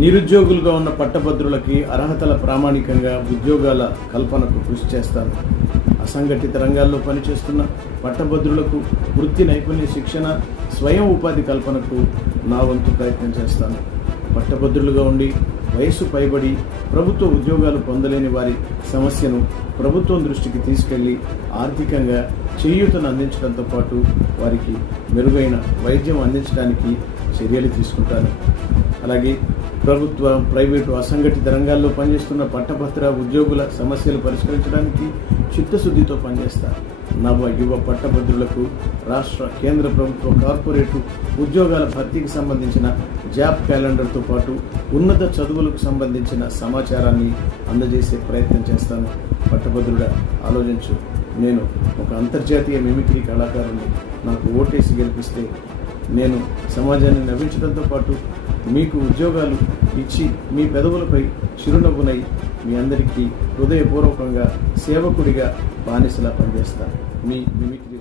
నిరుద్యోగులుగా ఉన్న పట్టభద్రులకి అర్హతల ప్రామాణికంగా ఉద్యోగాల కల్పనకు కృషి చేస్తాను. అసంఘటిత రంగాల్లో పనిచేస్తున్న పట్టభద్రులకు వృత్తి నైపుణ్య శిక్షణ, స్వయం ఉపాధి కల్పనకు నా వంతు ప్రయత్నం చేస్తాను. పట్టభద్రులుగా ఉండి వయసు పైబడి ప్రభుత్వ ఉద్యోగాలు పొందలేని వారి సమస్యను ప్రభుత్వం దృష్టికి తీసుకెళ్లి ఆర్థికంగా చేయూతను అందించడంతో పాటు వారికి మెరుగైన వైద్యం అందించడానికి చర్యలు తీసుకుంటాను. అలాగే ప్రభుత్వ, ప్రైవేటు, అసంఘటిత రంగాల్లో పనిచేస్తున్న పట్టభద్ర ఉద్యోగుల సమస్యలు పరిష్కరించడానికి చిత్తశుద్ధితో పనిచేస్తాను. నవ యువ పట్టభద్రులకు రాష్ట్ర, కేంద్ర ప్రభుత్వ, కార్పొరేటు ఉద్యోగాల భర్తీకి సంబంధించిన జాబ్ క్యాలెండర్తో పాటు ఉన్నత చదువులకు సంబంధించిన సమాచారాన్ని అందజేసే ప్రయత్నం చేస్తాను. పట్టభద్రుడా, ఆలోచించు. నేను ఒక అంతర్జాతీయ మిమిక్రీ కళాకారుని. నాకు ఓటేసి గెలిపిస్తే నేను సమాజాన్ని నవ్వించడంతో పాటు మీకు ఉద్యోగాలు ఇచ్చి మీ పెదవులపై చిరునవ్వునై మీ అందరికీ హృదయపూర్వకంగా సేవకుడిగా బానిసలా పనిచేస్తాను. మీ మిమిక్రీ